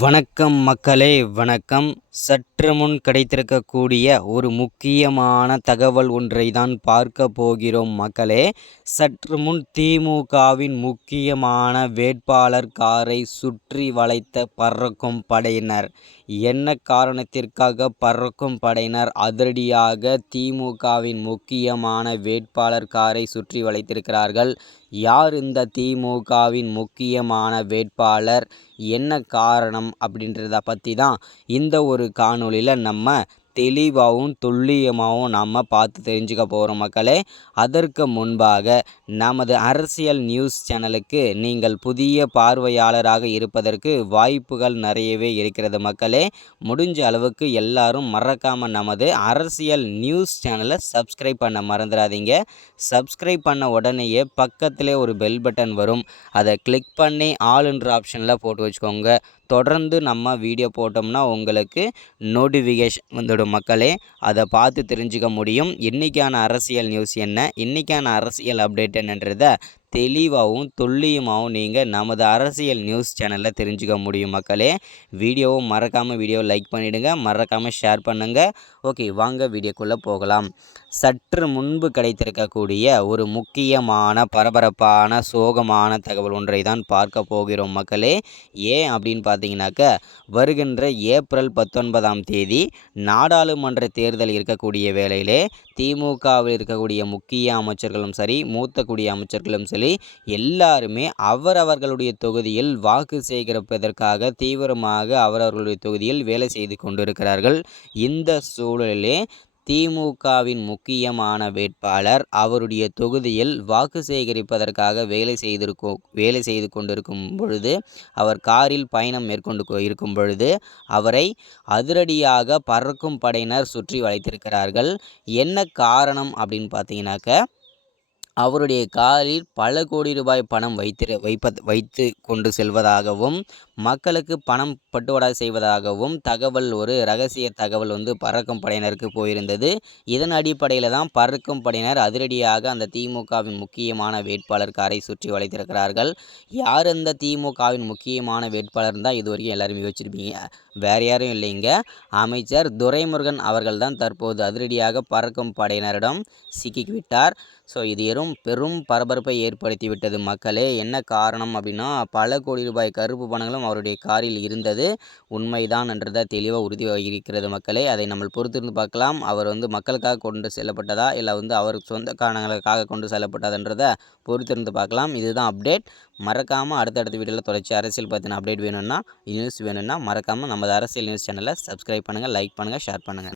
வணக்கம் மக்களே, வணக்கம். சற்று முன் கிடைத்திருக்கக்கூடிய ஒரு முக்கியமான தகவல் ஒன்றை தான் பார்க்க போகிறோம் மக்களே. சற்று முன் திமுகவின் முக்கியமான வேட்பாளர் காரை சுற்றி வளைத்த பறக்கும் படையினர். என்ன காரணத்திற்காக பறக்கும் படையினர் அதிரடியாக திமுகவின் முக்கியமான வேட்பாளர் காரை சுற்றி வளைத்திருக்கிறார்கள்? யார் இந்த திமுகவின் முக்கியமான வேட்பாளர், என்ன காரணம் அப்படின்றத பற்றி தான் இந்த ஒரு காணொளியில் நம்ம தெளிவாகவும் துல்லியமாகவும் நாம் பார்த்து தெரிஞ்சுக்க போகிறோம் மக்களே. அதற்கு முன்பாக நமது அரசியல் நியூஸ் சேனலுக்கு நீங்கள் புதிய பார்வையாளராக இருப்பதற்கு வாய்ப்புகள் நிறையவே இருக்கிறது மக்களே. முடிஞ்ச அளவுக்கு எல்லாரும் மறக்காமல் நமது அரசியல் நியூஸ் சேனலை சப்ஸ்கிரைப் பண்ண மறந்துடாதீங்க. சப்ஸ்கிரைப் பண்ண உடனேயே பக்கத்திலே ஒரு பெல் பட்டன் வரும், அதை கிளிக் பண்ணி ஆல்ன்ற ஆப்ஷனில் போட்டு வச்சுக்கோங்க. தொடர்ந்து நம்ம வீடியோ போட்டோம்னா உங்களுக்கு நோட்டிஃபிகேஷன் வந்துடும் மக்களே. அதை பார்த்து தெரிஞ்சுக்க முடியும் இன்றைக்கான அரசியல் நியூஸ் என்ன, இன்றைக்கான அரசியல் அப்டேட் என்னன்றதை தெளிவாகவும் துல்லியமாகவும் நீங்கள் நமது அரசியல் நியூஸ் சேனலில் தெரிஞ்சுக்க முடியும் மக்களே. வீடியோவும் மறக்காமல் லைக் பண்ணிவிடுங்க, மறக்காமல் ஷேர் பண்ணுங்கள். ஓகே, வாங்க வீடியோக்குள்ளே போகலாம். சற்று முன்பு கிடைத்திருக்கக்கூடிய ஒரு முக்கியமான பரபரப்பான சோகமான தகவல் ஒன்றை தான் பார்க்க போகிறோம் மக்களே. ஏன் அப்படின்னு பார்த்தீங்கன்னாக்க, வருகின்ற ஏப்ரல் 19ஆம் தேதி நாடாளுமன்ற தேர்தல் இருக்கக்கூடிய வேளையிலே திமுகவில் இருக்கக்கூடிய முக்கிய அமைச்சர்களும் சரி, மூத்த கூடிய அமைச்சர்களும் சரி, எல்லாருமே அவரவர்களுடைய தொகுதியில் வாக்கு சேகரிப்பதற்காக தீவிரமாக அவரவர்களுடைய தொகுதியில் வேலை செய்து கொண்டிருக்கிறார்கள். இந்த சூழலிலே திமுகவின் முக்கியமான வேட்பாளர் அவருடைய தொகுதியில் வாக்கு சேகரிப்பதற்காக வேலை செய்து கொண்டிருக்கும் பொழுது, அவர் காரில் பயணம் மேற்கொண்டு இருக்கும் பொழுது அவரை அதிரடியாக பறக்கும் படையினர் சுற்றி வளைத்திருக்கிறார்கள். என்ன காரணம் அப்படின்னு பார்த்தீங்கன்னாக்க, அவருடைய காரில் பல கோடி ரூபாய் பணம் வைத்து கொண்டு செல்வதாகவும், மக்களுக்கு பணம் பட்டுவாடா செய்வதாகவும் ஒரு ரகசிய தகவல் பறக்கும் படையினருக்கு போயிருந்தது. இதன் அடிப்படையில் தான் பறக்கும் படையினர் அதிரடியாக அந்த திமுகவின் முக்கியமான வேட்பாளர் காரை சுற்றி வளைத்திருக்கிறார்கள். யார் அந்த திமுகவின் முக்கியமான வேட்பாளர் தான் இது வரைக்கும் எல்லாரும் யோசிச்சிருப்பீங்க. வேறு யாரும் இல்லைங்க, அமைச்சர் துரைமுருகன் அவர்கள் தான் தற்போது அதிரடியாக பறக்கும் படையினரிடம் சிக்கிவிட்டார். ஸோ இது பெரும் பரபரப்பை ஏற்படுத்திவிட்டது மக்களே. என்ன காரணம் அப்படின்னா, பல கோடி ரூபாய் கருப்பு பணங்களும் அவருடைய காரில் இருந்தது. உண்மைதான் என்றதை தெளிவாக உறுதியாக இருக்கிறது மக்களே. அதை நம்ம பொறுத்திருந்து பார்க்கலாம். அவர் மக்களுக்காக கொண்டு செல்லப்பட்டதா, இல்லை அவர் சொந்த காரணங்களுக்காக கொண்டு செல்லப்பட்டதுன்றதை பொறுத்திருந்து பார்க்கலாம். இதுதான் அப்டேட். மறக்காமல் அடுத்தடுத்த வீடியோவில் தொடர்ச்சி அரசியல் பற்றின அப்டேட் வேணும்னா, நியூஸ் வேணும்னா மறக்காமல் நமது அரசியல் நியூஸ் சேனலை சப்ஸ்கிரைப் பண்ணுங்கள், லைக் பண்ணுங்கள், ஷேர் பண்ணுங்கள்.